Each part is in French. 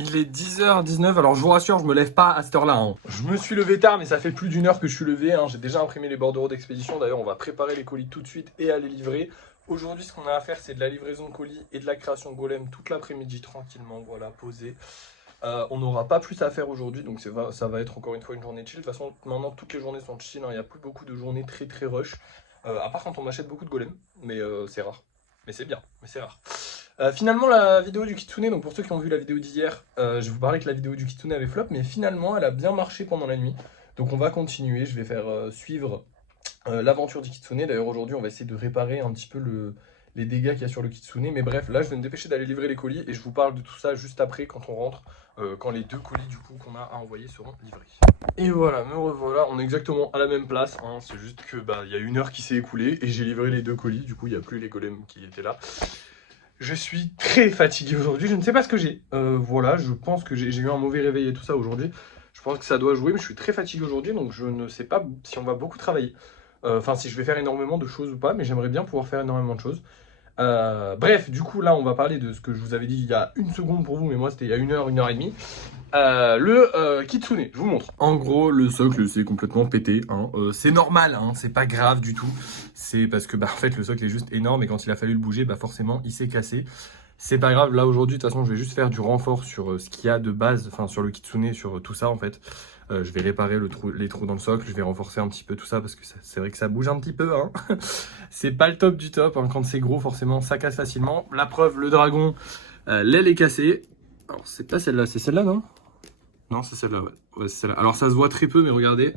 Il est 10h19, alors je vous rassure, je me lève pas à cette heure-là. Hein. Je me suis levé tard, mais ça fait plus d'1 heure que je suis levé. Hein. J'ai déjà imprimé les bordereaux d'expédition. D'ailleurs, on va préparer les colis tout de suite et aller livrer. Aujourd'hui, ce qu'on a à faire, c'est de la livraison de colis et de la création de golem toute l'après-midi, tranquillement, voilà, posé. On n'aura pas plus à faire aujourd'hui, donc ça va être encore une fois une journée chill. De toute façon, maintenant, toutes les journées sont chill. Hein. Il n'y a plus beaucoup de journées très très rush. À part quand on achète beaucoup de golems, mais c'est rare. Mais c'est bien, mais c'est rare. Finalement, la vidéo du Kitsune, donc pour ceux qui ont vu la vidéo d'hier, je vous parlais que la vidéo du Kitsune avait flop, mais finalement, elle a bien marché pendant la nuit. Donc on va continuer, je vais faire suivre l'aventure du Kitsune. D'ailleurs, aujourd'hui, on va essayer de réparer un petit peu les dégâts qu'il y a sur le Kitsune. Mais bref, là, je vais me dépêcher d'aller livrer les colis et je vous parle de tout ça juste après, quand on rentre, quand les 2 colis du coup qu'on a à envoyer seront livrés. Et voilà, me revoilà, on est exactement à la même place, hein. C'est juste que il y a 1 heure qui s'est écoulée et j'ai livré les 2 colis, du coup il n'y a plus les golems qui étaient là. Je suis très fatigué aujourd'hui, je ne sais pas ce que j'ai. Voilà, je pense que j'ai eu un mauvais réveil et tout ça aujourd'hui. Je pense que ça doit jouer, mais je suis très fatigué aujourd'hui, donc je ne sais pas si on va beaucoup travailler. Enfin, si je vais faire énormément de choses ou pas, mais j'aimerais bien pouvoir faire énormément de choses. Bref, du coup, là, on va parler de ce que je vous avais dit il y a 1 seconde pour vous, mais moi, c'était il y a 1 heure et demie. Le Kitsune, je vous montre. En gros, le socle c'est complètement pété. Hein. C'est normal, hein, c'est pas grave du tout. C'est parce que en fait, le socle est juste énorme et quand il a fallu le bouger, forcément, il s'est cassé. C'est pas grave, là aujourd'hui, de toute façon, je vais juste faire du renfort sur ce qu'il y a de base, enfin sur le Kitsune, sur tout ça en fait. Je vais réparer les trous dans le socle, je vais renforcer un petit peu tout ça parce que c'est vrai que ça bouge un petit peu. Hein. C'est pas le top du top, hein. Quand c'est gros, forcément, ça casse facilement. La preuve, le dragon, l'aile est cassée. Alors, c'est pas celle-là, c'est celle-là, non? Non, c'est celle-là, ouais. Ouais, c'est celle-là. Alors, ça se voit très peu, mais regardez.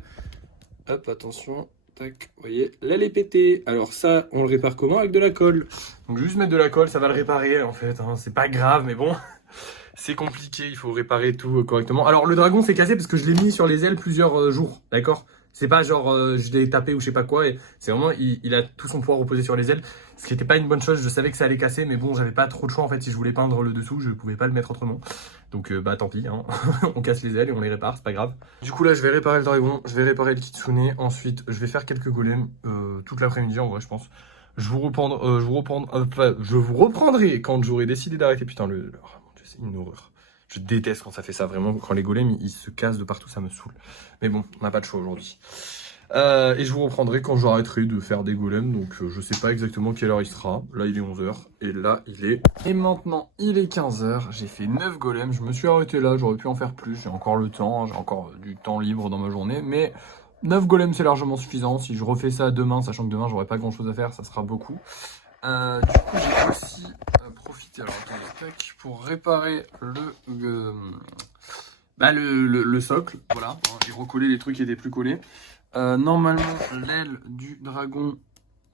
Hop, attention. Tac, vous voyez, l'aile est pétée. Alors ça, on le répare comment? Avec de la colle. Donc juste mettre de la colle, ça va le réparer en fait. Hein. C'est pas grave, mais bon, c'est compliqué. Il faut réparer tout correctement. Alors le dragon s'est cassé parce que je l'ai mis sur les ailes plusieurs jours, d'accord? C'est pas genre je l'ai tapé ou je sais pas quoi. Et c'est vraiment, il a tout son poids reposé sur les ailes. Ce qui n'était pas une bonne chose. Je savais que ça allait casser, mais bon, j'avais pas trop de choix en fait. Si je voulais peindre le dessous, je pouvais pas le mettre autrement. Donc tant pis, hein. On casse les ailes et on les répare, c'est pas grave. Du coup là je vais réparer le dragon, je vais réparer le Kitsune, ensuite je vais faire quelques golems toute l'après-midi en vrai je pense. Je vous reprendrai quand j'aurai décidé d'arrêter. Putain oh, mon Dieu, c'est une horreur. Je déteste quand ça fait ça, vraiment, quand les golems ils se cassent de partout, ça me saoule. Mais bon, on n'a pas de choix aujourd'hui. Et je vous reprendrai quand j'arrêterai de faire des golems, donc je sais pas exactement quelle heure il sera. Là il est 11h, et là il est... Et maintenant il est 15h, j'ai fait 9 golems, je me suis arrêté là, j'aurais pu en faire plus, j'ai encore le temps, j'ai encore du temps libre dans ma journée, mais 9 golems c'est largement suffisant. Si je refais ça demain, sachant que demain j'aurai pas grand chose à faire, ça sera beaucoup. Du coup j'ai aussi profité, alors attendez, tac, pour réparer le socle, voilà, et recoller les trucs qui étaient plus collés. Normalement, l'aile du dragon,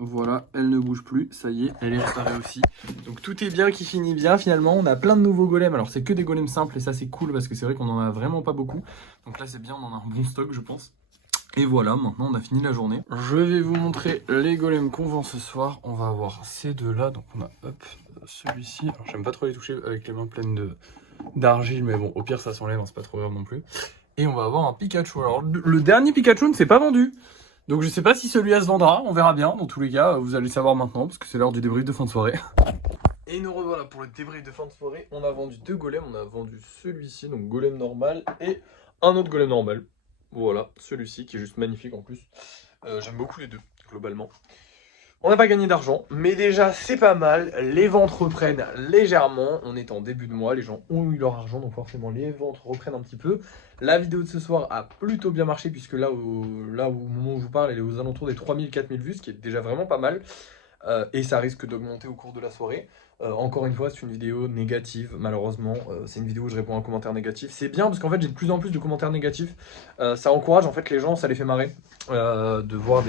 voilà, elle ne bouge plus. Ça y est, elle est réparée aussi. Donc tout est bien qui finit bien finalement. On a plein de nouveaux golems. Alors c'est que des golems simples et ça c'est cool parce que c'est vrai qu'on en a vraiment pas beaucoup. Donc là c'est bien, on en a un bon stock je pense. Et voilà, maintenant on a fini la journée. Je vais vous montrer les golems qu'on vend ce soir. On va avoir ces deux-là. Donc on a hop, celui-ci. Alors j'aime pas trop les toucher avec les mains pleines d'argile, mais bon, au pire ça s'enlève, hein, c'est pas trop grave non plus. Et on va avoir un Pikachu. Alors le dernier Pikachu ne s'est pas vendu. Donc je sais pas si celui-là se vendra, on verra bien. Dans tous les cas, vous allez le savoir maintenant, parce que c'est l'heure du débrief de fin de soirée. Et nous revoilà pour le débrief de fin de soirée. On a vendu 2 golems, on a vendu celui-ci, donc golem normal, et un autre golem normal. Voilà, celui-ci qui est juste magnifique en plus. J'aime beaucoup les deux, globalement. On n'a pas gagné d'argent, mais déjà c'est pas mal. Les ventes reprennent légèrement. On est en début de mois, les gens ont eu leur argent, donc forcément les ventes reprennent un petit peu. La vidéo de ce soir a plutôt bien marché, puisque là, au moment où je vous parle, elle est aux alentours des 3000-4000 vues, ce qui est déjà vraiment pas mal. Et ça risque d'augmenter au cours de la soirée. Encore une fois, c'est une vidéo négative, malheureusement. C'est une vidéo où je réponds à un commentaire négatif. C'est bien parce qu'en fait, j'ai de plus en plus de commentaires négatifs. Ça encourage en fait les gens, ça les fait marrer. De voir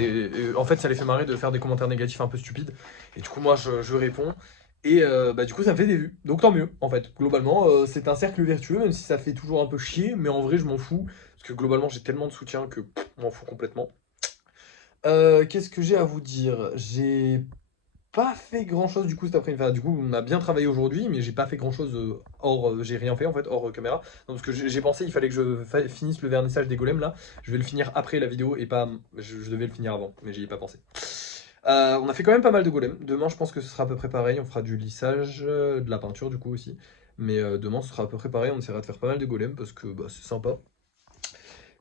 en fait, ça les fait marrer de faire des commentaires négatifs un peu stupides. Et du coup, moi, je réponds. Et du coup, ça me fait des vues. Donc tant mieux, en fait. Globalement, c'est un cercle vertueux, même si ça fait toujours un peu chier. Mais en vrai, je m'en fous. Parce que globalement, j'ai tellement de soutien que je m'en fous complètement. Qu'est-ce que j'ai à vous dire? J'ai pas fait grand chose du coup cet après-midi. Enfin, du coup, on a bien travaillé aujourd'hui, mais j'ai pas fait grand chose hors. J'ai rien fait en fait hors caméra. Non, parce que j'ai pensé, il fallait que je finisse le vernissage des golems là. Je vais le finir après la vidéo et pas. Je devais le finir avant, mais j'y ai pas pensé. On a fait quand même pas mal de golems. Demain, je pense que ce sera à peu près pareil. On fera du lissage, de la peinture du coup aussi. Mais demain, ce sera à peu près pareil. On essaiera de faire pas mal de golems parce que bah, c'est sympa.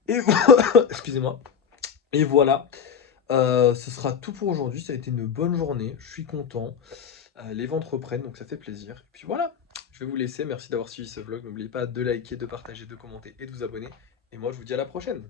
Et excusez-moi. Et voilà. Ce sera tout pour aujourd'hui. Ça a été une bonne journée. Je suis content. Les ventes reprennent, donc ça fait plaisir. Et puis voilà. Je vais vous laisser. Merci d'avoir suivi ce vlog. N'oubliez pas de liker, de partager, de commenter et de vous abonner. Et moi, je vous dis à la prochaine.